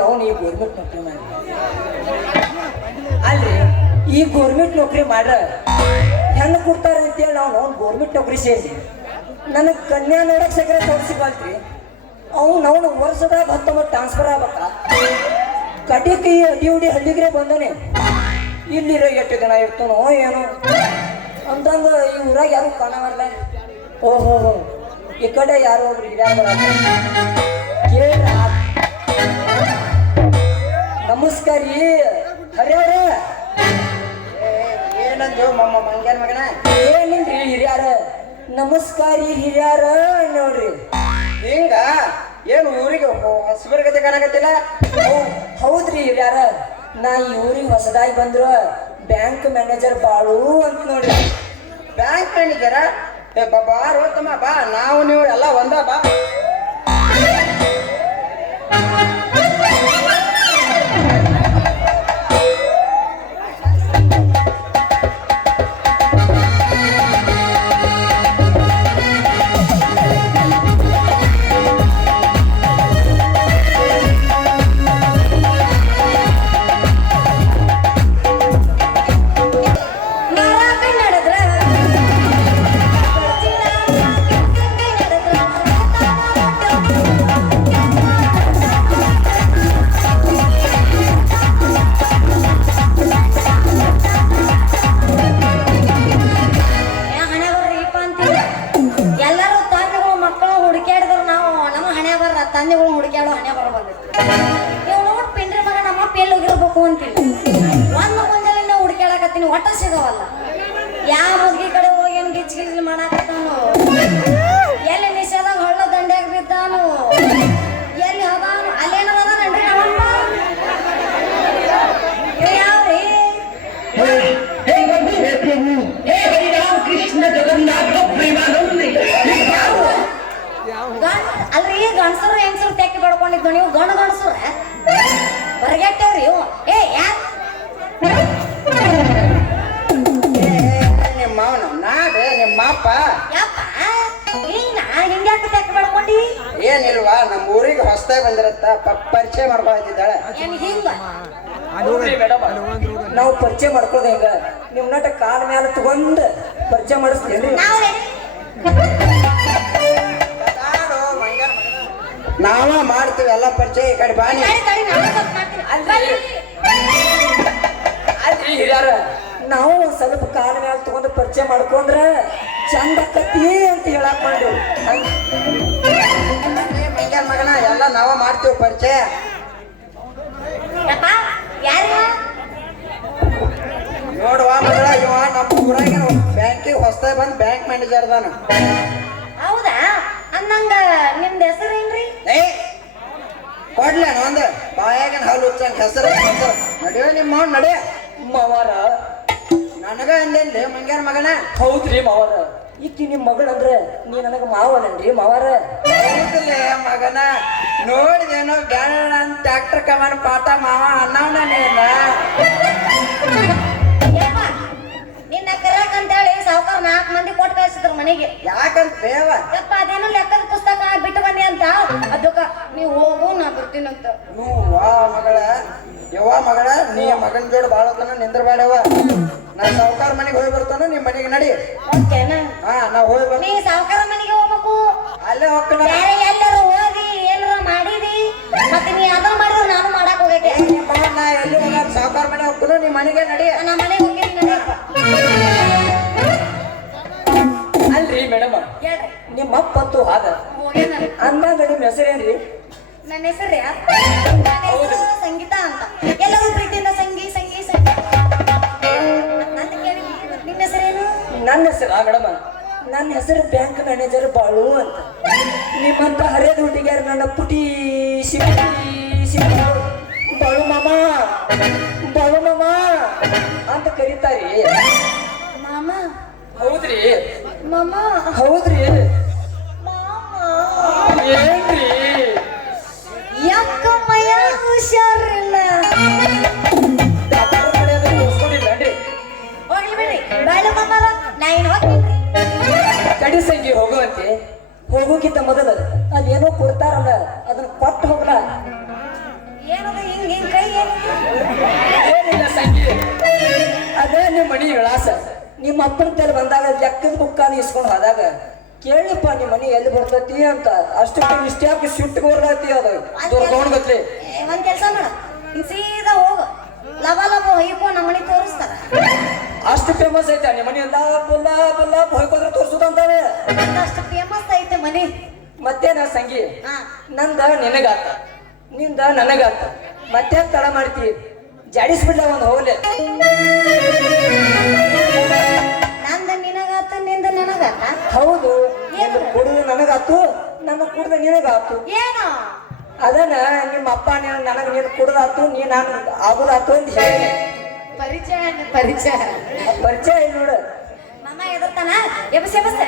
ನಾವು ಈ ಗೋರ್ಮೆಂಟ್ ನೌಕರಿ ಮಾಡಿ ಅಲ್ರಿ ಈ ಗೋರ್ಮೆಂಟ್ ನೌಕರಿ ಮಾಡ್ರ ಹೆಣ್ಣು ಕೊಡ್ತಾರೆ ಅಂತೇಳಿ ನಾವು ಗೋರ್ಮೆಂಟ್ ನೌಕರಿ ಸೇರಿ ನನಗೆ ಕನ್ಯಾ ನೋಡಕ್ ಸಕ್ರೆ ತೋರಿಸಿಬಲ್ರಿ ಅವ್ನು ವರ್ಷದಾಗ 19 ಟ್ರಾನ್ಸ್ಫರ್ ಆಗ್ಬೇಕಾ ಕಟಿಕಿ ಅಡಿ ಹಳ್ಳಿಗ್ರೆ ಬಂದಾನೆ ಇಲ್ಲಿರೋ ಎಷ್ಟು ದಿನ ಇರ್ತಾನೋ ಏನೋ ಅಂತಂದ ಈ ಊರಾಗ ಯಾರು ಕಾಣವಲ್ಲ ಓಹೋ ಈ ಕಡೆ ಯಾರೋ ಒಬ್ರು ಹಿರಿಯಾರ ಕೇಳ ನಮಸ್ಕಾರ ರೀ ಹರಿಯವ್ರ ಏನಂದು ಮಮ್ಮ ಮಂಗ್ಯಾನ ಮಗನ ಏನಿಲ್ರಿ ಹಿರಿಯಾರ ನಮಸ್ಕಾರ ಹಿರಿಯಾರ ನೋಡ್ರಿ ಹಿಂಗ ಏನು ಊರಿಗೆ ಹೊಸಬರ್ಗತೆ ಕಾಣಕತ್ತಿಲ್ಲ ಹೌದ್ರಿ ಹಿರಿಯಾರ ನಾ ಈ ಊರಿಗೆ ಹೊಸದಾಗಿ ಬಂದ್ರು ಬ್ಯಾಂಕ್ ಮ್ಯಾನೇಜರ್ ಬಾಳು ಅಂತ ನೋಡ್ರಿ ಬ್ಯಾಂಕ್ ಮ್ಯಾನೇಜರ ಬಾ ರೋತಮ್ಮ ಬಾ ನಾವು ನೀವು ಎಲ್ಲ ಒಂದ ಬಾ ತಂದೆಗಳು ಹುಡುಕ್ಯಾಡೋ ಹಣೆ ಬರಬಂದಿತ್ತು ನೀವು ನೋಡಿ ಪಿಂಡ್ರಿ ಮಗ ನಮ್ಮ ಪೇಲ್ ಹೋಗಿರ್ಬೇಕು ಅಂತೀನಿ ಒಂದು ಮುಂಜಾನೆ ಹುಡುಕ್ಯಾಡಕತ್ತೀನಿ ಒಟ್ಟ ಸಿಗವಲ್ಲ ಯಾವ ಮುದುಗಿ ಕಡೆ ಹೋಗಿ ಏನು ಗಿಚ್ಚಿ ಮಾಡಾಕತ್ತಾನು ಎಲ್ಲಿ ನಿಷೇಧಾಗ ಹಳ್ಳ ದಂಡ್ಯಾಗ ಬಿದ್ದಾನು ಎಲ್ಲಿ ಅದಾನು ಅಲ್ಲೇನದ ಅದಾನನ್ರಿ ನಮ್ಮಪ್ಪ ಯಾವ್ರಿ ಕೃಷ್ಣ ಜಗನ್ನಾಥ ಅಲ್ರಿ ಗಂಡಸರು ಹೆಂಗಸರು ತೆಕ್ಕಿ ಬಡ್ಕೊಂಡಿದ್ದು ನೀವು ಗಂಡಸರ ಹೊರಗೆಟ್ಟೇವ್ರಿ ಏ ಯಾರ ನಿಮ್ಮ ಮಾವನ ನಾಡೆ ನಿಮ್ಮ ಅಪ್ಪ ಯಪ್ಪ ಹಿಂಗ್ಯಾಕ ತೆಕ್ಕಿ ಬಡ್ಕೊಂಡಿ ಏನಿಲ್ವಾ ನಮ್ಮ ಊರಿಗೆ ಹೊಸದಾಗಿ ಬಂದಿರತ್ತ ಪರಿಚಯ ಮಾಡ್ಕೊಳ್ತಿದ್ದಾಳೆ ಏನ್ ಹಿಂಗ ಮೇಡಮ್ ನಾವು ಪರಿಚಯ ಮಾಡ್ಕೋದ ಹೆಂಗ ನಿಮ್ ನಟ ಕಾಲ ಮೇಲೆ ತಗೊಂಡ್ ಪರಿಚಯ ಮಾಡಿಸ್ತೇನ್ರಿ ನಾವ ಮಾಡ್ತೀವಿ ಎಲ್ಲ ಪರಿಚಯ ಈ ಕಡೆ ಬಾನಿ ಅಲ್ರಿ ಹಿರಿಯಾರ ನಾವು ಒಂದ್ ಸ್ವಲ್ಪ ಕಾಲ ಮೇಲೆ ತಗೊಂಡು ಪರಿಚಯ ಮಾಡ್ಕೊಂಡ್ರ ಚಂದ ಕತ್ತಿ ಅಂತ ಹೇಳಕ್ ಮಾಡ್ರಿ ಮಂಗ್ಯಾನ ಮಗನ ಎಲ್ಲ ನಾವ ಮಾಡ್ತೀವಿ ಪರಿಚಯ ನೋಡುವ ಮಗಳ ಇವ ನಮ್ಮ ಊರಾಗ ಬ್ಯಾಂಕಿಗೆ ಹೊಸದಾಗಿ ಬಂದ್ ಬ್ಯಾಂಕ್ ಮ್ಯಾನೇಜರ್ ಅದಾನ ಹೌದಾ ಅಂದಂಗ ನಿಮ್ದ ಹೆಸರು ಏನ್ರಿ ಏ ಕೊಡ್ಲೇನ ಒಂದು ಬಾಯಾಗಿನ ಹಾಲು ಹುಚ್ಚಂಗ ಹೆಸರು ನಡೆಯೋ ನಿಮ್ಮ ಅವ್ನು ನಡೆ ಮಾವಾರ ನನಗ ಅಂದೇನ್ರಿ ಮಂಗ್ಯಾನ ಮಗನ ಹೌದ್ರಿ ಮಾವಾರ ಈಕಿ ನಿಮ್ ಮಗಳಂದ್ರ ನೀ ನನಗ ಮಾವನನ್ರಿ ಮಾವಾರ ಹೌದಲೇ ಮಗನ ನೋಡಿದೇನೋ ಬ್ಯಾಡ ಅಂತ ಟ್ಯಾಕ್ಟರ್ ಕಮಾನ ಪಾಠ ಮಾವ ಅನ್ನವನೇನ ನಿನ್ನ ಕರ್ಯಾಕ ಅಂತೇಳಿ ಸಾವುಕಾರ 4 ಮಂದಿ ಕೊಟ್ಟು ಕಳಿಸಿದ್ರು ಮನೆಗೆ ಯಾಕಂತ ಬೇವ ಯಪ್ಪ ಅದೇನೋ ಲೆಕ್ಕದ ಪುಸ್ತಕ ಬಿಟ್ಟು ಬನ್ನಿ ಅಂತ ಅದಕ್ಕ ನೀವು ಹೋಗು ನಾ ಬರ್ತೀನಂತ ವಾ ಮಗಳ ಯವ್ವ ಮಗಳ ನೀ ಮಗನ ಜೋಡ ಬಾಳ ಹೊತ್ತನ ನಿಂದ್ರಬೇಡವ ನಾ ಸಾವುಕಾರ ಮನೆಗೆ ಹೋಗಿ ಬರ್ತಾನ ನಿಮ್ ಮನೆಗೆ ನಡಿ ಓಕೆನಾ ಹಾ ನಾ ಹೋಗಿ ಬರ್ತೀನಿ ನೀ ಸಾವುಕಾರ ಮನೆಗೆ ಹೋಗ್ಬೇಕು ಅಲ್ಲೇ ಹೋಗ್ತಾನ ಬೇರೆ ಎಲ್ಲರೂ ಹೋಗಿ ಏನಾರ ಮಾಡಿದಿ ಮತ್ತೆ ನೀ ಅದನ್ನ ಮಾಡಿದ್ರೆ ನಾನು ಮಾಡಕ್ ಹೋಗಕ್ಕೆ ನಾ ಎಲ್ಲಿ ಹೋಗ ಸಾವುಕಾರ ಮನೆ ಹೋಗ್ತಾನ ನಿಮ್ ಮನೆಗೆ ನಡಿ ನಾ ಮನೆಗೆ ಹೋಗ್ತೀನಿ ನಡಿಯಪ್ಪ ಅಲ್ರಿ ಮೇಡಮ್ ಹೇಳ್ರಿ ನಿಮ್ಮ ಅಪ್ಪಂತೂ ಹಾದ ಹೋಗ್ಯಾನ ಅಂದಾಗ ನಿಮ್ ಹೆಸರೇನ್ರಿ ನನ್ನ ಹೆಸರು ಸಂಗೀತ ಅಂತ ಎಲ್ಲರೂ ಪ್ರೀತಿಯಿಂದ ಸಂಗಿ ಸಂಗಿ ಸಂಗಿ ಅಂತ ಕೇಳಿ ನಿಮ್ಮ ಹೆಸರೇನು ನನ್ನ ಹೆಸರು ಮೇಡಮ್ ನನ್ನ ಹೆಸರು ಬ್ಯಾಂಕ್ ಮ್ಯಾನೇಜರ್ ಬಾಳು ಅಂತ ನಿಮ್ಮಂತ ಹರಿಯದ ಹುಡುಗಿಯಾರ ನನ್ನ ಪುಟಿ ಬಾಳು ಮಾಮ ಅಂತ ಕರೀತಾರಿ ಮಾಮ ಹೌದ್ರಿ ಮಾಮ ಹೌದ್ರಿ ಮಾಮ ಏನ್ರಿ ಯಾಕ ಮಯ ಹುಷಾರಿಲ್ಲ ಹೋಗ್ಲಿ ಬಿಡ್ರಿ ಬಾಳ ಮಾಮಾರ ನಾ ಏನು ಹೋಗ್ತೀನಿ ಕಡಿ ಸಂಗಿ ಹೋಗುವಂತೆ ಹೋಗೋಕ್ಕಿಂತ ಮೊದಲು ಅದೇನೋ ಕೊಡ್ತಾರಲ್ಲ ಅದನ್ನ ಕೊಟ್ಟು ಹೋಗ್ಲ ಏನದ ಹಿಂಗ್ ಹಿಂಗ್ ಕೈ ಏನಿದೆ ಏನಿಲ್ಲ ಸಂಗಿ, ಅದೇ ನಿಮ್ಮ ಮನಿ ವಿಳಾಸ. ನಿಮ್ಮ ಅಪ್ಪನ ತಲೆ ಬಂದಾಗ ಲೆಕ್ಕದ ಬುಕ್ಕಾನ ಇಸ್ಕೊಂಡು ಹೋದಾಗ ಕೇಳಿಪ್ಪ ನಿಮ್ಮ ಮನಿ ಎಲ್ಲಿ ಬರ್ತೈತಿ ಅಂತ. ಅಷ್ಟಕ್ಕೆ ಇಷ್ಟ ಯಾಕೆ ಸಿಟ್ಟು ಬರ್ಲೈತಿ ಅದು ದೊಡ್ಡವನ್ ಗತ್ಲಿ. ಒಂದ್ ಕೆಲಸ ಮಾಡ, ಹಿಂಗ್ ಸೀದಾ ಹೋಗು, ಲವ ಲವ ಹೊಯ್ಕೊ ನಮ್ಮ ಮನೆ ತೋರಿಸ್ತಾರ. ಅಷ್ಟು ಫೇಮಸ್ ಐತೆ ನಿಮ್ಮ ಮನಿ. ಎಲ್ಲ ಬುಲ್ಲ ಬುಲ್ಲ ಹೊಯ್ಕೊಂಡ್ರೆ ತೋರ್ಸುದಂತಾವೆ. ಅಷ್ಟು ಫೇಮಸ್ ಐತೆ ಮನಿ. ಮತ್ತೇನ ಸಂಗಿ, ಹಾ ನಂದ ನಿನಗಾತ, ನಿಂದ ನನಗಾತ. ಮತ್ತೆ ತಡ ಮಾಡ್ತಿ, ಜಾಡಿಸ್ಬಿಡ್ಲ ಒಂದು ಹೋಗ್ಲೆ. ನಂದ ನಿನಗಾತ, ನಿಂದ ನನಗಾತ. ಹೌದು, ನಿಂದು ಕುಡಿದು ನನಗಾತು, ನನ್ನ ಕುಡ್ದ ನಿನಗಾತು. ಏನು ಅದನ್ನ ನಿಮ್ಮ ಅಪ್ಪ ನನಗೆ ನೀನು ಕುಡ್ದಾತು, ನೀ ನಾನು ಆಗುದಾತು ಅಂತ ಹೇಳಿ ಪರಿಚಯ ಪರಿಚಯ ಪರಿಚಯ ಇಲ್ಲ ನೋಡು. ಮಾಮ ಎದರ್ತಾನ ಎಬಸ್ ಎಬಸ್.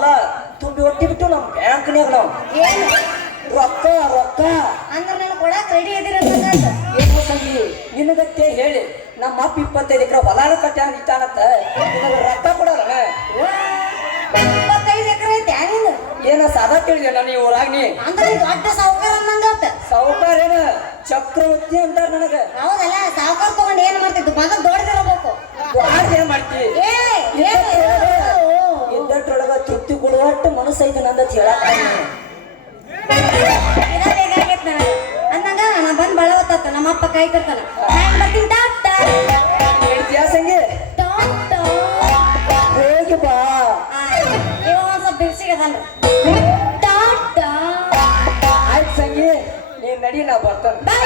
ಸಾಲ ತುಂಬಿ ಒಟ್ಟಿ ಬಿಟ್ಟು ನಮ್ಮ ಬ್ಯಾಂಕ್ನ್ಯಾಗ ನಾವು ಏನು ರೊಕ್ಕ ರೊಕ್ಕ ಅಂದ್ರೆ ನಾನು ಕೊಡಕ್ ರೆಡಿ ಇದೀರ ಏನು ಸಂಗಿ ನಿನಗತ್ತೆ ಹೇಳಿ ನಮ್ಮ ಅಪ್ಪ 25 ಎಕರೆ ಹೊಲಾನ ಕಟ್ಟಾನ ಇಟ್ಟಾನಂತ ನಿನಗೆ ರೊಕ್ಕ ಕೊಡಲ್ಲ 25 ಎಕರೆ ಐತೆ ನೀನು ಏನ ಸಾದಾ ತಿಳಿದೆ ನಾನು ಈ ಊರಾಗ ನೀ ಅಂದ್ರೆ ನೀ ದೊಡ್ಡ ಸಾವುಕಾರ ಅನ್ನಂಗತ್ತ ಸಾವುಕಾರ ಏನ ಚಕ್ರವರ್ತಿ ಅಂತಾರ ನನಗೆ ಹೌದಲ್ಲ ಸಾವುಕಾರ ತಗೊಂಡು ಏನ್ ಮಾಡ್ತಿದ್ದು ಮಗ ದೊಡ್ಡದಿರಬೇಕು ಏನ್ ಮಾಡ್ತಿ ಏ ಇದ್ದಟ್ರೊಳಗ ತೃಪ್ತಿ ಕೊಡುವಟ್ಟು ಮನಸ್ಸು ಐತೆ ನಂದ ಹೇಳಕ್ ಬೇಕಾಗೈತ್ ನನಗೆ ಅಂದಾಗ ನಾ ಬಂದ್ ಬಳ ಹೊತ್ತಾತ ನಮ್ಮ ಅಪ್ಪ ಕಾಯ್ತಿರ್ತಾನ ನಾನು ಬರ್ತೀನಿ ಟಾಟಾ ಹೇಳ್ತೀಯಾ ಸಂಗಿ ಟಾಟಾ ಹೋಗಿ ಬಾ ಇವ ಒಂದ್ ಸ್ವಲ್ಪ ಬಿರ್ಸಿಗದನ್ರಿ ಟಾಟಾ ಆಯ್ತು ಸಂಗಿ ನೀನ್ ನಡಿ ನಾ ಬರ್ತಾನೆ ಬಾ